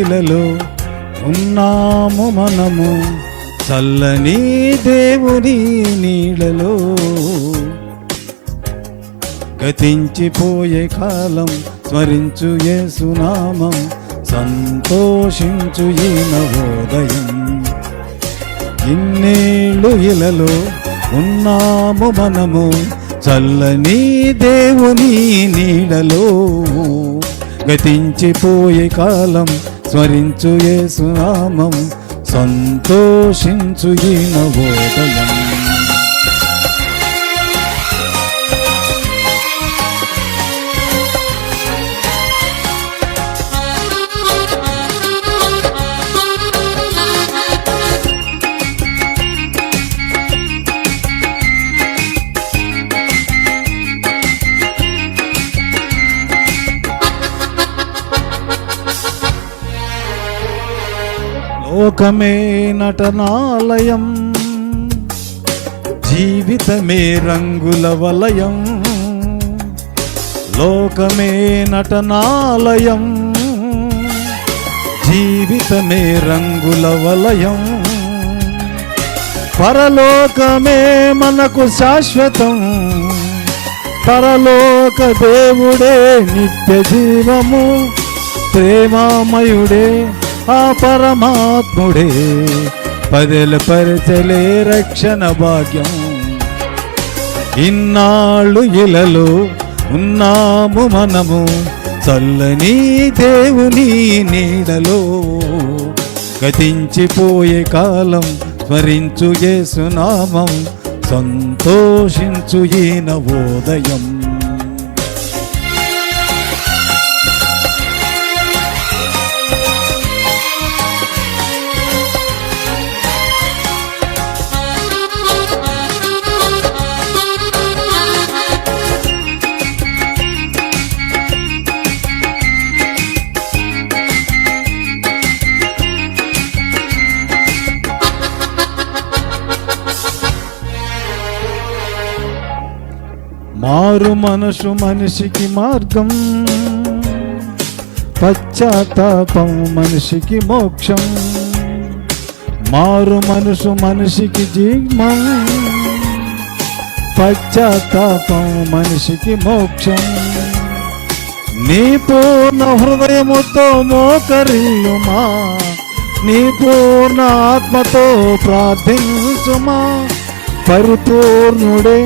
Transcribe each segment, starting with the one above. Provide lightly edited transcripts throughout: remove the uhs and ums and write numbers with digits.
ఇలలో ఉన్నాము మనము, చల్లని దేవుని నీడలో. గతించిపోయే కాలం స్మరించు యేసునామం, సంతోషించు ఈ నవోదయం. ఇన్నేళ్ళు ఇలలో ఉన్నాము మనము, చల్లని దేవుని నీడలో. గతించిపోయే కాలం స్మరించు యేసునామం, సంతోషించు ఈ నవోదయం. లోకమే నటనాలయం, జీవితమే రంగుల వలయం. లోకమే నటనాలయం, జీవితమే రంగుల వలయం. పరలోకమే మనకు శాశ్వతం, పరలోక దేవుడే నిత్య జీవము. ప్రేమామయుడే ఆ పరమాత్ముడే, పరచలే రక్షణ భాగ్యం. ఇన్నాళ్ళు ఇలలో ఉన్నాము మనము, చల్లని దేవుని నీడలో. గతించిపోయే కాలం స్మరించు యేసునామం, సంతోషించు ఈ నవోదయం. మారు మనసు మనిషికి మార్గం, పశ్చాత్తాపం మనిషికి మోక్షం. మారు మనసు మనిషికి జీవం, పశ్చాత్తాపం మనిషికి మోక్షం. నీ పూర్ణ హృదయముతో మోకరిల్లుమా, నీ పూర్ణ ఆత్మతో ప్రార్థించుమా. పరిపూర్ణుడే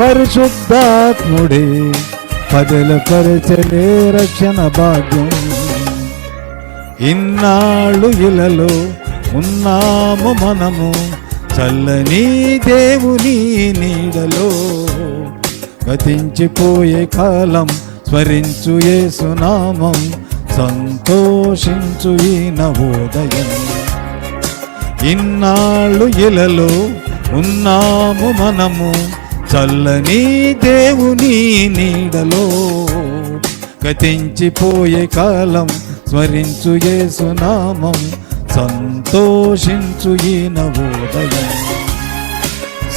పరిశుద్ధాత్ముడే, పరచలే రక్షణ భాగ్యం. ఇన్నాళ్ళు ఇలలో ఉన్నాము మనము, చల్లని దేవుని నీడలో. గతించిపోయే కాలం స్మరించు యేసునామం, సంతోషించు ఈ నవోదయం. ఇన్నాళ్ళు ఇలలో ఉన్నాము మనము, చల్లని దేవుని నీడలో. గతించిపోయే కాలం స్మరించు యేసునామం, సంతోషించు ఈ నవోదయం.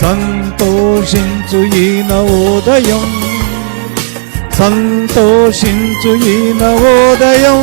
సంతోషించు ఈ నవోదయం, సంతోషించు ఈ నవోదయం.